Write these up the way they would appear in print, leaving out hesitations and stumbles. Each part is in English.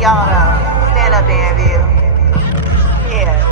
y'all though. Stand up there, Ville. Yeah.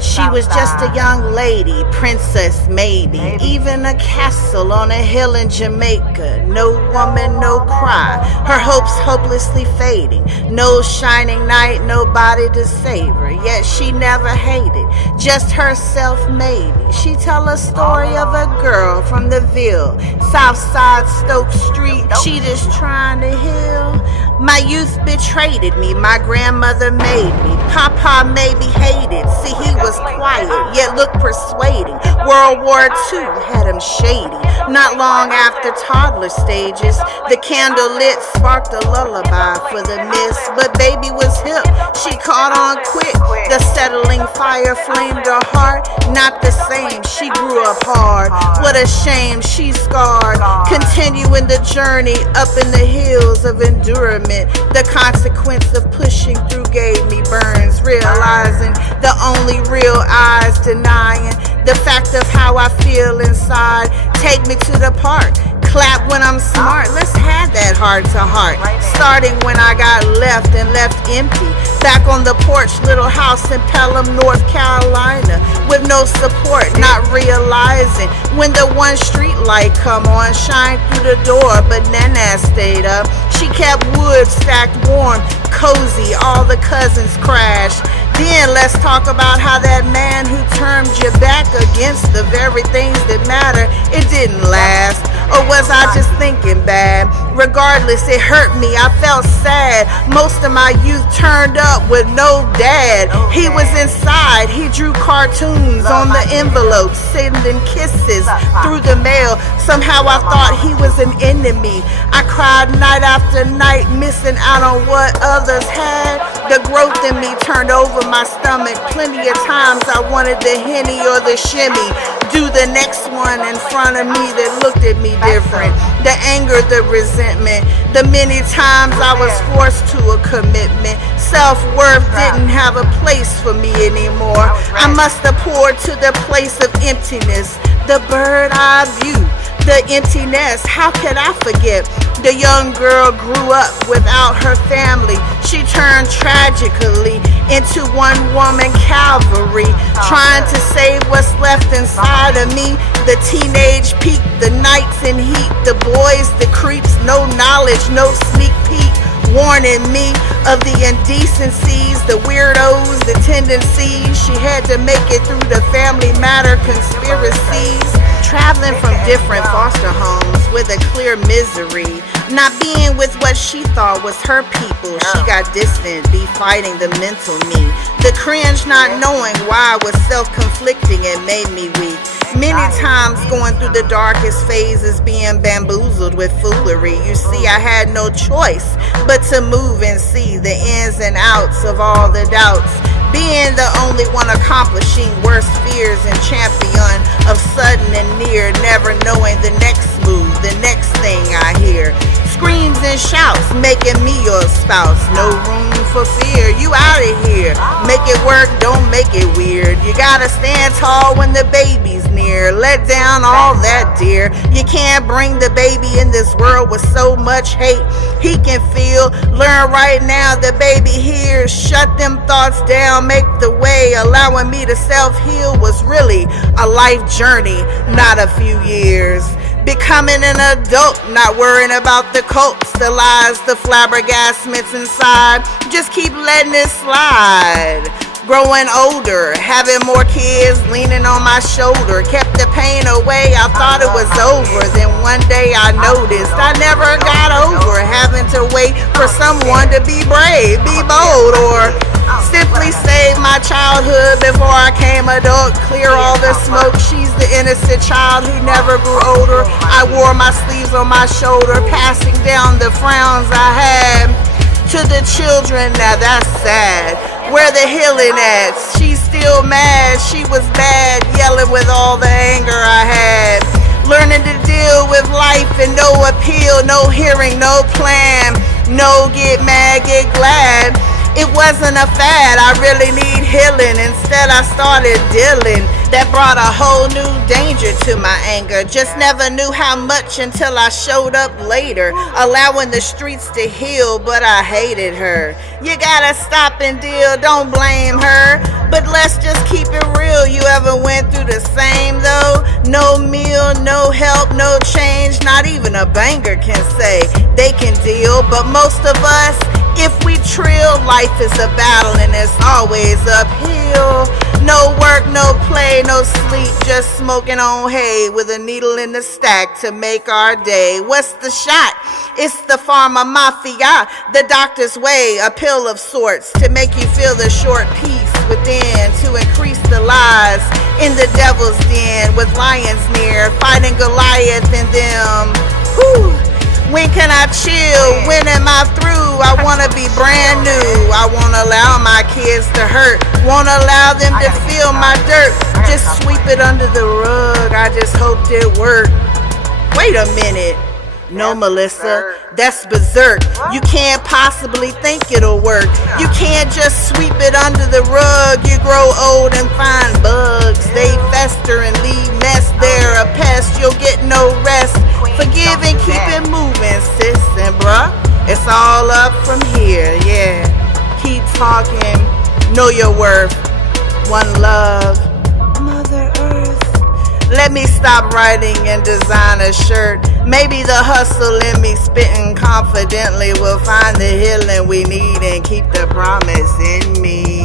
She was just a young lady, princess maybe, even a castle on a hill in Jamaica. No woman, no cry, her hopes hopelessly fading. No shining night, nobody to save her, yet she never hated, just herself maybe. She tell a story of a girl from the Ville, Southside Stoke Street, she just trying to heal. My youth betrayed me, my grandmother made me, Papa maybe hated, see he was quiet, yet looked persuading. World War II had him shady. Not long after toddler stages, the candle lit sparked a lullaby for the miss. But baby was hip, she caught on quick. The settling fire flamed her heart. Not the same, she grew up hard. What a shame, she scarred. Continuing the journey up in the hills of endurance. The consequence of pushing through gave me burns, realizing the only real eyes denying the fact of how I feel inside. Take me to the park, clap when I'm smart, let's have that heart to heart. Starting when I got left and left empty, back on the porch, little house in Pelham, North Carolina, with no support, not realizing when the one street light come on, shine through the door, but Nana stayed up. She kept wood stacked warm, cozy, all the cousins crashed. Then let's talk about how that man who turned your back against the very things that matter, it didn't last. Or was I just thinking bad? Regardless, it hurt me, I felt sad. Most of my youth turned up with no dad. He was inside, he drew cartoons on the envelope, sending kisses through the mail. Somehow I thought he was an enemy. I cried night after night, missing out on what others had. The growth in me turned over my stomach. Plenty of times I wanted the Henny or the shimmy. Do the next one in front of me that looked at me different. The anger, the resentment, the many times I was forced to a commitment. Self-worth didn't have a place for me anymore. I must have poured to the place of emptiness. The bird eye view, the emptiness, how could I forget? The young girl grew up without her family. She turned tragically into one woman cavalry, trying to save what's left inside of me. The teenage peak, the nights in heat, the boys, the creeps, no knowledge, no sneak peek, warning me of the indecencies, the weirdos, the tendencies. She had to make it through the family matter conspiracies. Traveling from different foster homes with a clear misery, not being with what she thought was her people. She got distant, be fighting the mental me. The cringe not knowing why was self-conflicting and made me weak. Many times going through the darkest phases, being bamboozled with foolery. You see, I had no choice but to move and see the ins and outs of all the doubts. Being the only one accomplishing worst fears and champion of sudden and near, never knowing the next move, the next thing I hear. Screams and shouts, making me your spouse. No room for fear, you out of here. Make it work, don't make it weird. You gotta stand tall when the baby's near. Let down all that, dear. You can't bring the baby in this world with so much hate. He can feel, learn right now, the baby here. Shut them thoughts down, make the way. Allowing me to self-heal was really a life journey, not a few years. Becoming an adult, not worrying about the cults, the lies, the flabbergastments inside. Just keep letting it slide. Growing older, having more kids leaning on my shoulder, kept the pain away. I thought it was over. Then one day I noticed I never got over having to wait for someone to be brave, be bold, or simply save my childhood before I came adult. Clear all the smoke. She's the innocent child who never grew older. I wore my sleeves on my shoulder, passing down the frowns I had to the children. Now that's sad. Where the healing at? She's still mad. She was bad, yelling with all the anger I had. Learning to deal with life and no appeal, no hearing, no plan. No get mad, get glad. It wasn't a fad, I really need healing. Instead I started dealing. That brought a whole new danger to my anger. Just never knew how much until I showed up later. Allowing the streets to heal, but I hated her. You gotta stop and deal, don't blame her. But let's just keep it real. You ever went through the same though? No meal, no help, no change. Not even a banger can say they can deal. But most of us, if we trill, life is a battle and it's always uphill. No work, no play, no sleep, just smoking on hay with a needle in the stack to make our day. What's the shot? It's the pharma mafia, the doctor's way, a pill of sorts to make you feel the short peace within, to increase the lies in the devil's den with lions near, fighting Goliath and them. Whew. When can I chill? When am I through? I wanna be brand new. I won't allow my kids to hurt. Won't allow them to feel my dirt. Just sweep it under the rug. I just hoped it worked. Wait a minute. No, Melissa, that's berserk. You can't possibly think it'll work. You can't just sweep it under the rug. You grow old and find bugs. They fester and leave mess there. A pest, you'll get no rest. Forgive and keep it moving, sis and bruh. It's all up from here, yeah. Keep talking, know your worth. One love, Mother Earth. Let me stop writing and design a shirt. Maybe the hustle in me spitting confidently will find the healing we need and keep the promise in me.